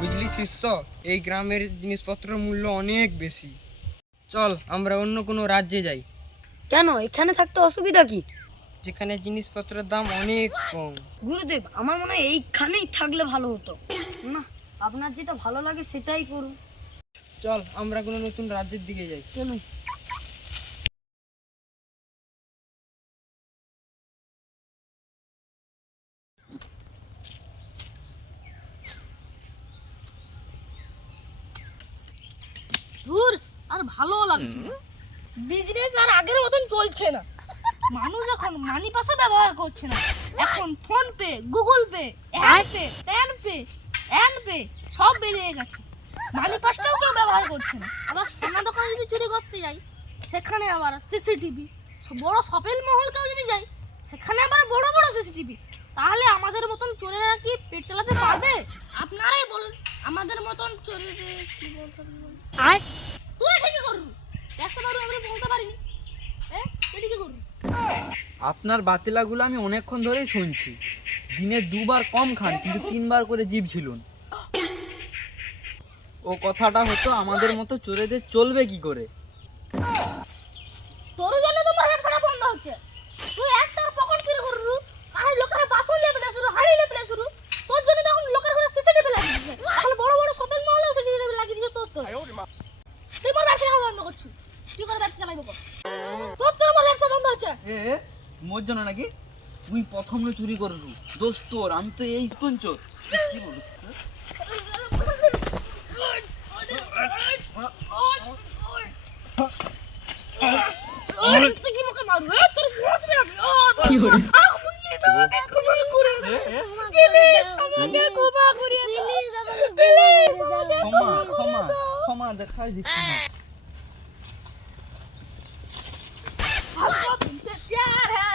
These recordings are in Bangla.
বুঝলি শিষ্য, এই গ্রামের জিনিসপত্রের মূল্য অনেক বেশি। চল আমরা অন্য কোনো রাজ্যে যাই। কেন? এখানে থাকতে অসুবিধা কি? যেখানে জিনিসপত্রের দাম অনেক কম। গুরুদেব, আমার মনে হয় এইখানেই থাকলে ভালো হতো। না, আপনার যেটা ভালো লাগে সেটাই করুন। চল আমরা কোনো নতুন রাজ্যের দিকে যাই। চলুন। ধুর, আর ভালো লাগছে না। বিজনেস আর আগের মতন চলছে না। মানুষ এখন মানি পাসও ব্যবহার করছে না। এখন phone pay, Google pay, pay, pan pay সব বেরিয়ে গেছে। মানি পাসটাও কেউ ব্যবহার করছে না। আবার সোনা দোকানে যদি চুরি করতে যাই, সেখানে আবার সিসিটিভি। বড় শপিং মহল কেউ যদি যাই, সেখানে আবার বড় বড় সিসিটিভি। তাহলে আমাদের মতন চোরেরা কি পেট চালাতে পারবে? আপনারাই বলুন, আমাদের মতন চোরেদের কি বলতে হবে? তুই ঠিকই করবি, দেখতে পারবো আমরা বলতে পারিনি। তুই ঠিকই করবি। আপনার বাতিলাগুলো আমি অনেকক্ষণ ধরেই শুনছি। দিনে 2 বার কম খান, কিন্তু 3 বার করে জিভ ছিলুন। ও কথাটা হতো আমাদের মতো চোরেদের চলবে কি করে? তোর জন্য তোমার ব্যবসাটা বন্ধ হচ্ছে। তুই একটার পকেট চুরি করলু, আর লোকেরা বাসন লেপে শুরু, হাড়ি লেপে শুরু। তোর জন্য তখন লোকের ঘরে সিসিটিভি লাগিয়ে দিয়েছে। এখন বড় বড় শপিং মলেও সিসিটিভি লাগিয়ে দিয়েছে তোর। তুই মোর ব্যবসা বন্ধ করছিস। তুই করে ব্যবসা চালাইবো কর। তোর মোর ব্যবসা বন্ধ হচ্ছে। মোর জন্য নাকি? তুই প্রথম চুরি করলু, দোষ তোর। আমি তো এই নতুন চোর। কি বলবো? তুই কি মুখে মারু? তোর বস রে আমি। কি করে? ক্ষমা দেখাই দিচ্ছি না। हमको तुमसे प्यार है,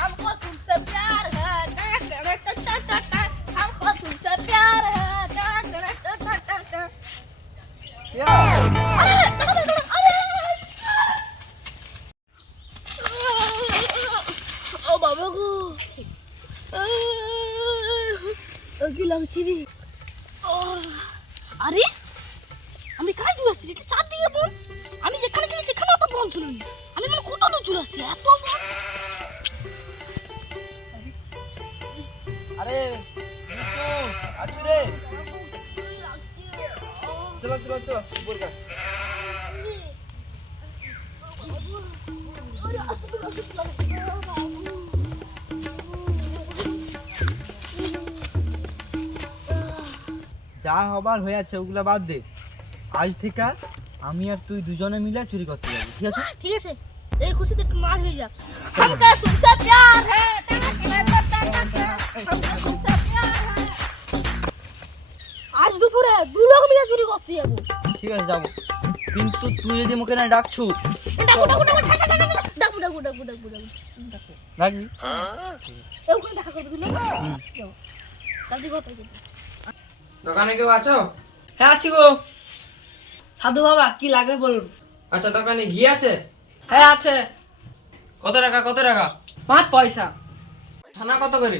हमको तुमसे प्यार है, हमको तुमसे प्यार है। ओ बाबा को কি লাগছে রে? আরে আমি কাজ করছি, এটা চার দিকে বল। আমি যেখানে ছিলি সেখানেও তো বল ছিল। আমি মানে কত দূর চলে আসছি, এত বল। আরে আচ্ছা রে, চলো চলো চলো বলকা। যা হবার হয়ে আছে ওগুলা বাদ দে। আজ থেকে আমি আর তুই দুজনে মিলে চুরি করতে যাবো, ঠিক আছে? ঠিক আছে, এই খুশিতে একটু মার হয়ে যাক। हमको तुमसे प्यार है, আজ দুপুরে দু লোক মিলে চুরি করতে যাবো। ঠিক আছে যাবো, কিন্তু তুই যদি মুখে না ডাকছু ডাকু ডাকু ডাকু ডাকু ডাকু ডাকু ডাকু ডাকু রাখবি। ওখানে দেখা করবে তুমি। জলদি করতে যাবো। দোকানে কেউ আছো? হ্যাঁ আছি গো। সাধু বাবা, কি লাগে বলুন। আচ্ছা, দোকানে ঘি আছে? হ্যাঁ আছে। কত টাকা কত টাকা? 5 পয়সা। ছানা কত করে?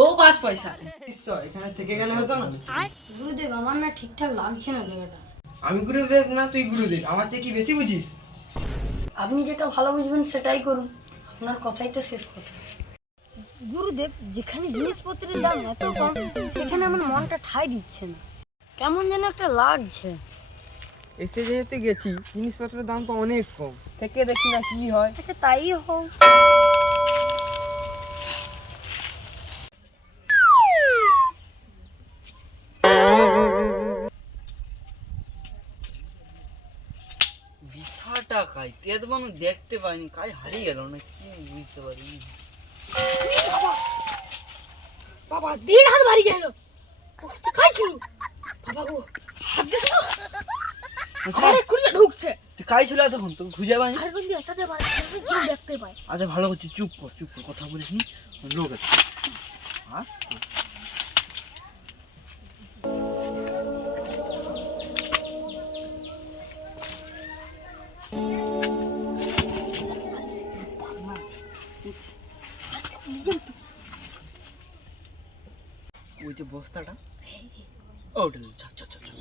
ও 5 পয়সা। শিষ্য, এখানে থেকে গেলে হতো না? গুরুদেব, আমার না ঠিকঠাক লাগছে না জায়গাটা। আমি গুরুদেব না তুই গুরুদেব? আমার চেয়ে কি বেশি বুঝিস? আপনি যেটা ভালো বুঝবেন সেটাই করুন। আপনার কথাই তো শেষ কথা। গুরুদেব, যেখানে জিনিসপত্রের দাম এত কম, সেখানে আমার মনটা ঠাঁই দিচ্ছে না। কেমন যেন একটা লাগছে। এসে যেহেতু গেছি, জিনিসপত্রের দাম তো অনেক কম, থেকে দেখি না কি হয়। আচ্ছা, তাই হোক। বিশাটা খাই পেট বানো দেখতে পাইনি, কাজ হারিয়ে গেল না কি বুঝতে পারিনি। বাবা 1.5 হাত ভারী গেল। খাই কি বাবা গো, হাত দিছ না? আরে কুড়িয়ে ঢুকছে। তুই কাজ ছিল তখন তোকে খুঁজে পাইনি। আরে তুমি একটা দে বাড়ি কেউ দেখতে পায়। আচ্ছা ভালো করছিস, চুপ কর কথা বলিস নি, লোক আছে। আস্তে বস্তাটা ওটা চল চল চল চল।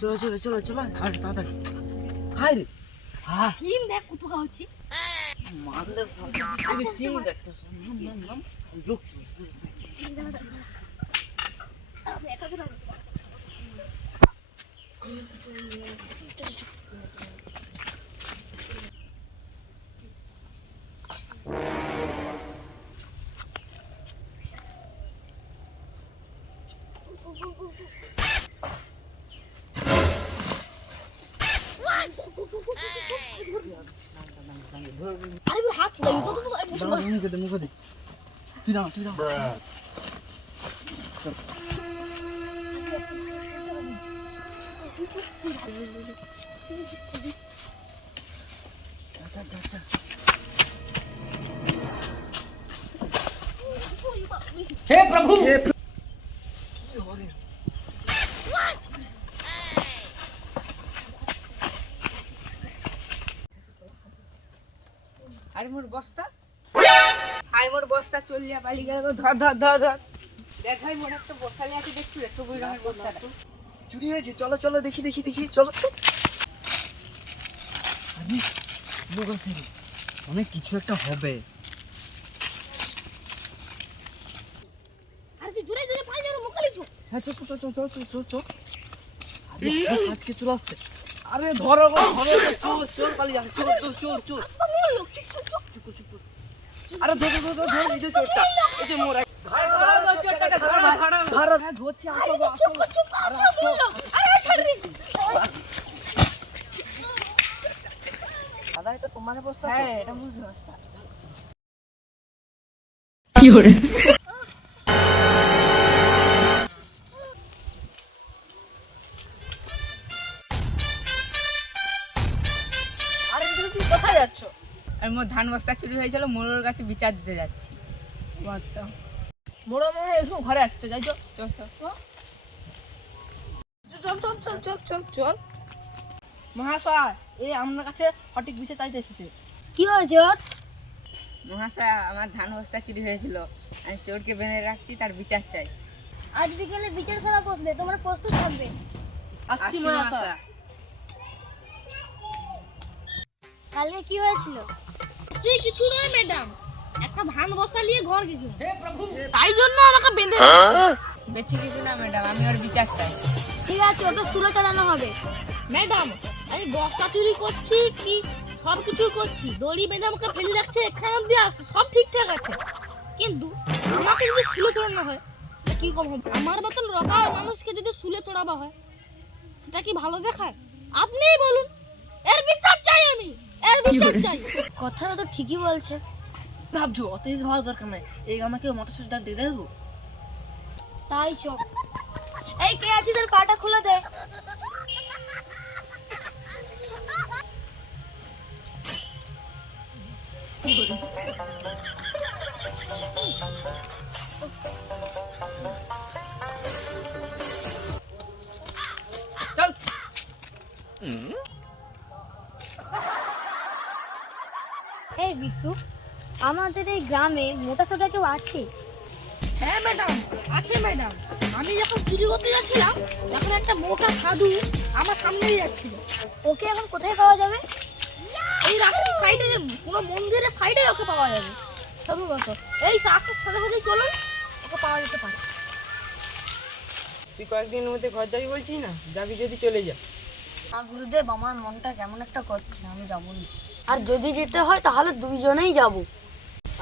চলো চলো চলো চলো খাই তাড়াতাড়ি খাই রে। হ্যাঁ সিম দেখ কুতুকা হচ্ছে। মারলে আমি সিম দেখতে নাম নাম লোক আরে ওর হাত ধরে তো মুখে দে মুখে দে তুই দাও তুই দাও। হে প্রভু আরে মোর বস্তা আরে মোর বস্তা চলিয়া পালি গেল ধর ধর ধর ধর দেখ ভাই মোর একটা বস্তা নিয়ে আছে দেখছু সবুজ রঙের বস্তাটা চুরি হয়েছে চলো চলো দেখি দেখি দেখি চলো তো। আরে লোক আছে রে, অনেক কিছু একটা হবে। আরে তুই জোরে জোরে পালি যাও মুখে লিখো। হ্যাঁ চল চল চল চল চল চল চল। আরে আজকে চলে আসছে। আরে ধরো গো, ধরো চোর চোর পালিয়ে যাচ্ছে চোর চোর চোর চোর। আরে ধরো ধরো ধরো ধরো এই যে চোরটা এই যে মোরা ধরো চোরটাকে ধরো ধরো ধরো। হ্যাঁ ধরছি আসো গো আসো। আরে আসো। আরে ছাড় দে। দাদা এটা তোমার বস্তা? হ্যাঁ এটা মোর বস্তা। আরে তুই কোথায় যাচ্ছ? আর মোর ধান বস্তা চুরি হয়েছিল মোড়ের কাছে বিচার দিতে যাচ্ছি। আচ্ছা মোড়া মনে এসো ঘরে আসছে যাই তো। চল চল চল চল চল চল চল চল। মহাশয় এই আপনার কাছে সঠিক বিচার চাইতে এসেছে। কি হয়েছে ওর? মহাশয় আমার ধান বস্তা চুরি হয়েছিল, আমি চোরকে বেঁধে রাখছি, তার বিচার চাই। আজ বিকেলে বিচার সভা বসবে, তোমরা প্রস্তুত থাকবে। আসছি মহাশয়। কালকে কি হয়েছিল? সে কিছু নয় ম্যাডাম, একটা ধান বস্তা নিয়ে ঘর গেছিল, তাই জন্য আমাকে বেঁধে বেশি কিছু না ম্যাডাম, আমি ওর বিচার চাই। ঠিক আছে, ওকে সুলে চড়ানো হবে। ম্যাডাম আমি বস্তা চুরি করছি কি সব কিছু করছি, দড়ি বেঁধে আমাকে ফেলে রাখছে, এখানে অব্দি আসছে, সব ঠিকঠাক আছে, কিন্তু আমাকে যদি শুলে চড়ানো হয় কি কম হবে? আমার মতন রোগা মানুষকে যদি শুলে চড়াবা হয় সেটা কি ভালো দেখায়? আপনিই বলুন, এর বিচার চাই আমি, এর বিচার চাই। কথাটা তো ঠিকই বলছে। ভাবছো অত কিছু ভাবার দরকার নাই, এই আমাকে মোটরসাইকেলটা দিয়ে দেবো। তাই চল। এই কে আছিস, তোর পাটা খুলে দে। চল এই বিশু, আমাদের এই গ্রামে মোটা সোটা কেউ আছে? হ্যাঁ ম্যাডাম, আছে ম্যাডাম। আমি যখন চুরি করতে যাচ্ছিলাম তখন একটা মোটা সাধু আমার সামনেই যাচ্ছিল। ওকে এখন কোথায় পাওয়া যাবে? এই রাস্তার সাইডে, পুরো মন্দিরের সাইডে ওকে পাওয়া যাবে সম্ভবত। এই রাস্তার সাথে সাথে চলুন, ওকে পাওয়া যেতে পারে। তুই কয়েকদিনের মধ্যে ঘর যাবি বলছিস না, যাবি যদি চলে যা। গুরুদেব, আমার মনটা কেমন একটা করছে, আমি যাবো না। আর যদি যেতে হয় তাহলে দুইজনেই যাব।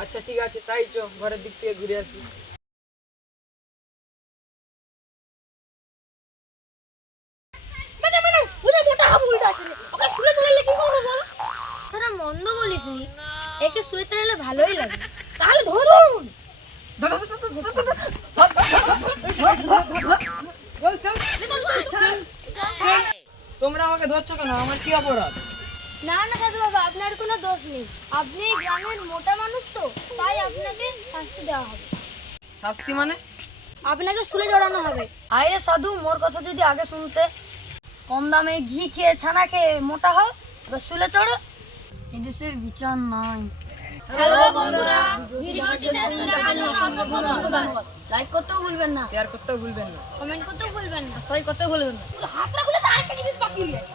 আচ্ছা ঠিক আছে, তাই চ ঘরের দিক থেকে ঘুরে আসি। ম্যাডাম ম্যাডাম, ওদের মোটা হাবুলটা আছে, ওকে শুলে তুলে কি করবো বলো? তোরা মন্দ বলিসনি, একে শুয়ে চড়ালে ভালোই লাগে। তাহলে ধরুন। তোমরা আমাকে ধরছো কেন? আমার কি অপরাধ? না না দাদু বাবা, আপনার কোনো দোষ নেই। আপনি এই গ্রামের মোটা মানুষ তো, তাই আপনাকে শাস্তি দেওয়া হবে। শাস্তি মানে? আপনাকে শুলে চড়ানো হবে। আরে সাধু, মোর কথা যদি আগে শুনতে। কম দামে ঘি খেয়ে ছানা খেয়ে মোটা হও, এবার শুলে চড়ো। এদেশের বিচার নাই। হ্যালো বন্ধুরা, ভিডিওটি শেষ পর্যন্ত দেখার জন্য অসংখ্য ধন্যবাদ। লাইক করতেও ভুলবেন না, শেয়ার করতেও ভুলবেন না। কমেন্ট করতেও ভুলবেন না। সাবস্ক্রাইব করতেও ভুলবেন না। হাতটা খুলে তো আরেকটা জিনিস বাকি রয়েছে।